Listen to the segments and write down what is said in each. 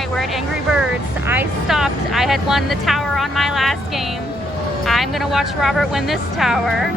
right, we're at Angry Birds. I stopped. I had won the tower on my last game. I'm gonna watch Robert win this tower.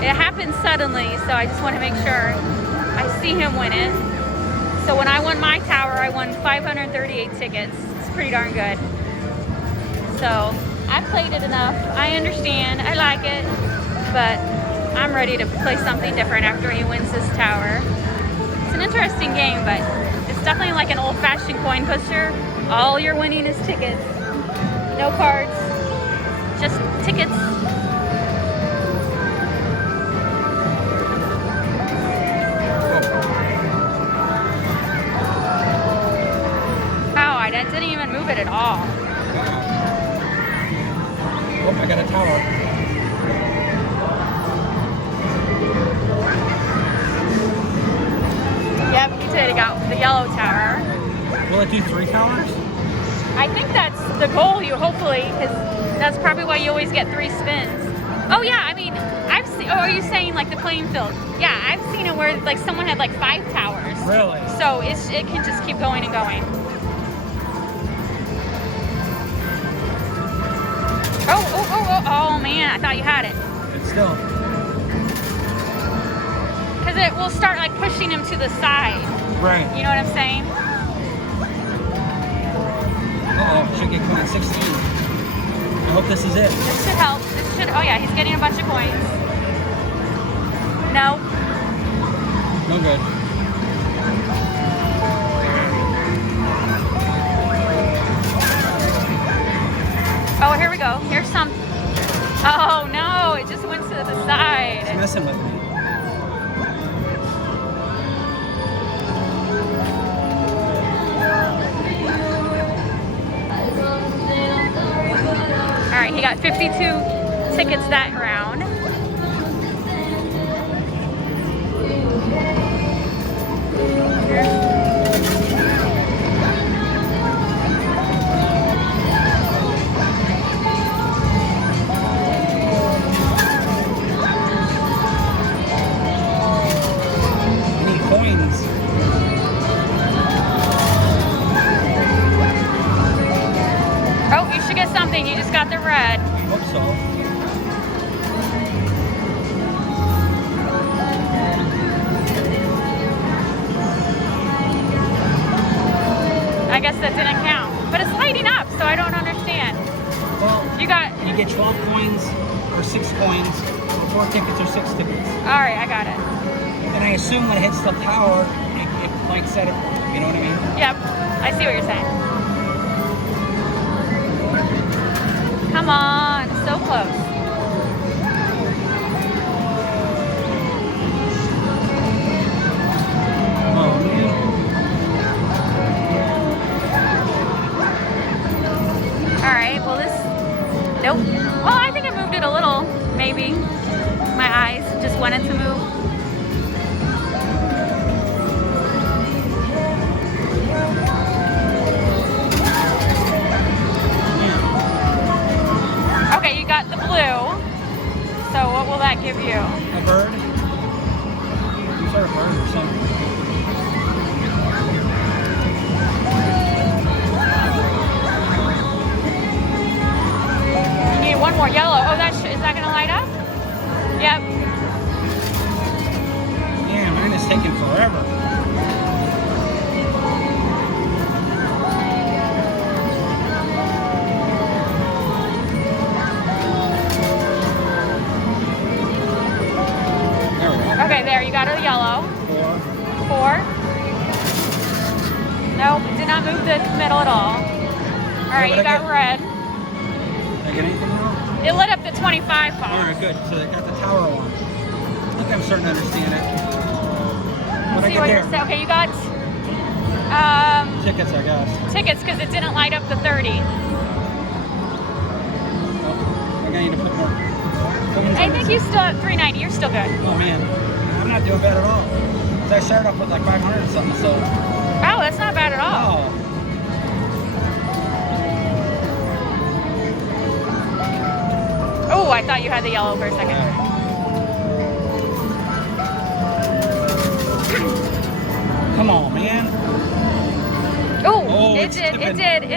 It happened suddenly, so I just want to make sure I see him win it. So when I won my tower, I won 538 tickets. It's pretty darn good. So I played it enough. I understand. I like it, but I'm ready to play something different after he wins this tower. It's an interesting game, but it's definitely like an old-fashioned coin pusher. All you're winning is tickets. No cards, just tickets. Oh, I didn't even move it at all. Oh, I got a tower. Yep, you did. You got the yellow tower. Will it do 3 towers? I think that's the goal, hopefully, because that's probably why you always get 3 spins. Oh yeah, I mean, I've seen, oh, are you saying like the playing field? Yeah, I've seen it where like someone had like 5 towers. Really? So it can just keep going and going. Oh man, I thought you had it. It's still. Because it will start like pushing him to the side. Right. You know what I'm saying? Uh-oh, should get coin 16. I hope this is it. This should help. This should, oh yeah, he's getting a bunch of coins. No. No good. Oh, here we go. Here's some. Oh no, it just went to the side. It's messing with me. All right, he got 52 tickets that round. Oh, you should get something. You just got the red. I hope so. I guess that didn't count. But it's lighting up, so I don't understand. Well, You got... you get 12 coins or 6 coins, 4 tickets or 6 tickets. All right, I got it. And I assume when it hits the tower, it lights at it. You know what I mean? Yep, I see what you're saying. Come on, so close. Oh, man. All right, well this, nope. Well, I think I moved it a little, maybe. My eyes just wanted to move. Okay, you got the blue. So what will that give you? A bird? You saw a bird or something. You need one more yellow. Oh, is that gonna light up? Yep. Yeah, mine is taking forever. There we go. Okay, there, you got a yellow. 4. 4. Nope, it did not move the middle at all. All right, what you I got get? red. Did I get anything wrong? It lit up the 25 bar. Alright, good. So they got the tower one. I think I'm starting to understand it. What I See get what there? you're saying. Okay, you got Tickets, I guess. tickets because it didn't light up the 30. Oh, I need to put more. I think you still at 390. You're still good. Oh man, I'm not doing bad at all. 'Cause I started off with like 500 or something, so. Oh, that's not bad at all. Oh. Oh, I thought you had the yellow for a second. It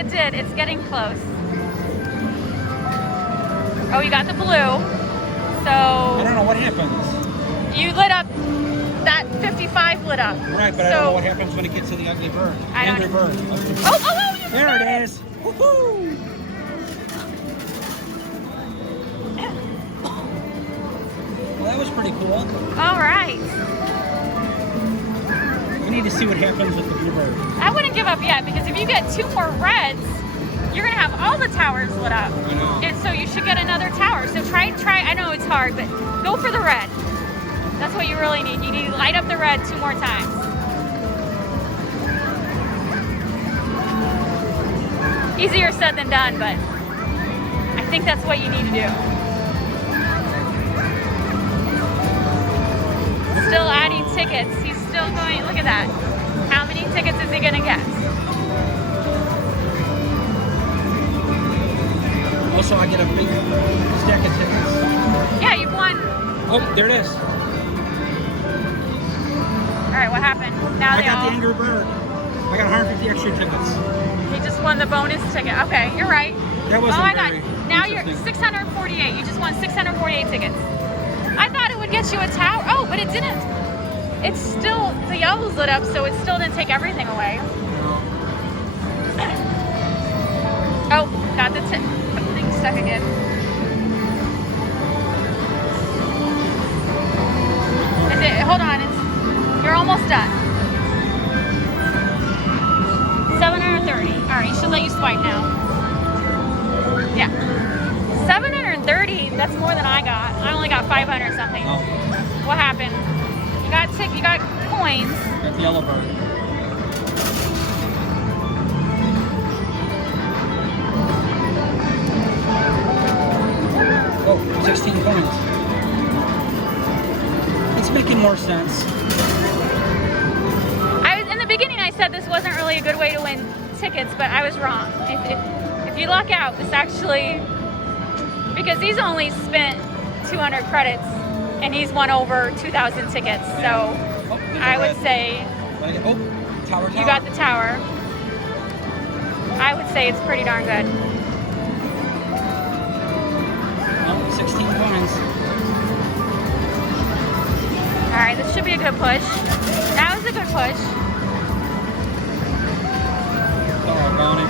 did. It's getting close. Oh, you got the blue. I So don't know what happens. you lit up. That 55 lit up. Right, but I don't know what happens when it gets to the ugly bird. I don't Angry know. bird. Oh, you There got it is. Woohoo! Well, that was pretty cool. All right. We need to see what happens with the blue bird. I wouldn't give up yet because if you get 2 more reds, you're gonna have all the towers lit up. I know. And so you should get another tower. So try. I know it's hard, but go for the red. That's what you really need. You need to light up the red 2 more times. Easier said than done, but I think that's what you need to do. Still adding tickets. He's still going. Look at that. How many tickets is he gonna get? Also, I get a big stack of tickets. Yeah, you've won. Oh, there it is. All right, what happened? Now I they got all. the Angry Bird. I got 150 extra tickets. He just won the bonus ticket. Okay, you're right. That wasn't Oh my very God! Now you're interesting. 648. You just won 648 tickets. I thought it would get you a tower. Oh, but it didn't. It's still the yellow's lit up, so it still didn't take everything away. Oh, got the thing stuck again. Hold on, you're almost done. 730. All right, should let you swipe now. Yeah. 730. That's more than I got. I only got 500 something. Oh, What happened? You got coins. got the yellow bird. Oh, 16 coins. It's making more sense. In the beginning, I said this wasn't really a good way to win tickets, but I was wrong. If you luck out, this actually, because he's only spent 200 credits and he's won over 2,000 tickets. So I would say Tower. you got the tower. I would say it's pretty darn good. Oh, 16 coins. All right, this should be a good push. That was a good push. Oh, Bonnie.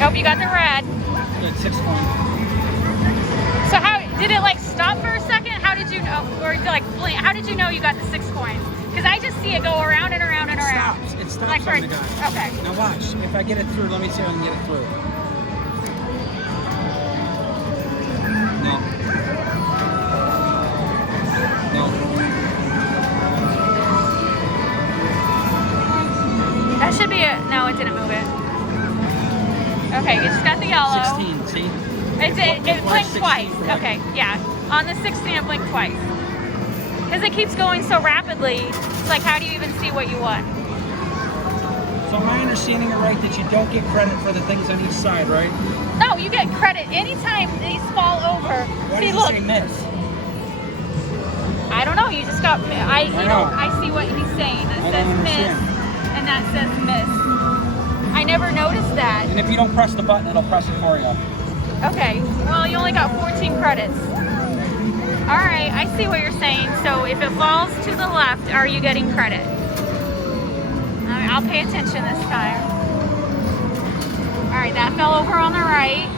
Nope, you got the red. Good, 6 coins. So how did it like stop for a second? How did you know, or like blink? How did you know you got the 6 coins? Because I just see it go around and around and around. It stops Like on the guy. okay. Now watch. If I get it through, let me see if I can get it through. No. That should be it. No, it didn't move it. Okay, you just got the yellow. 16, see? It blinked 16, twice. correct? Okay, yeah. On the 16, it blinked twice. Because it keeps going so rapidly, it's like, how do you even see what you won? So am I understanding it right that you don't get credit for the things on each side, right? No, you get credit anytime these fall over. Why See, does look. it say miss? I don't know. You just got. I know. see what he's saying. That I says don't miss, understand. and that says miss. I never noticed that. And if you don't press the button, it'll press it for you. Okay. Well, you only got 14 credits. All right. I see what you're saying. So if it falls to the left, are you getting credit? All right, I'll pay attention this time. All right. That fell over on the right.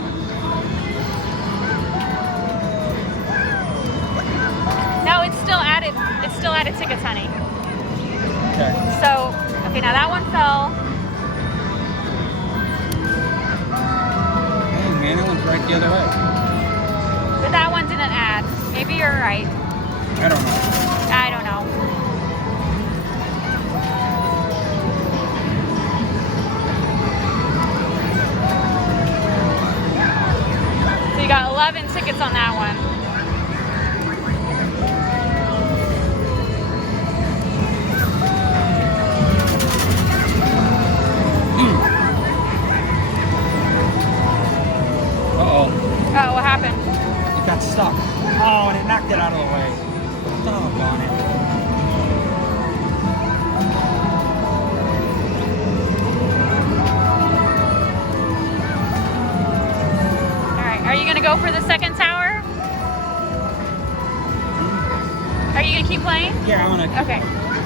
No, it's still added. It's still added tickets, honey. Okay. So, okay, now that one fell. Hey, man, that one's right the other way. But that one didn't add. Maybe you're right. I don't know. I don't know. So you got 11 tickets on that one. Uh-oh. Oh, what happened? It got stuck. Oh, and it knocked it out of the way. Doggone it. All right, are you gonna go for the second tower? Are you gonna keep playing? Yeah, I want to. Okay.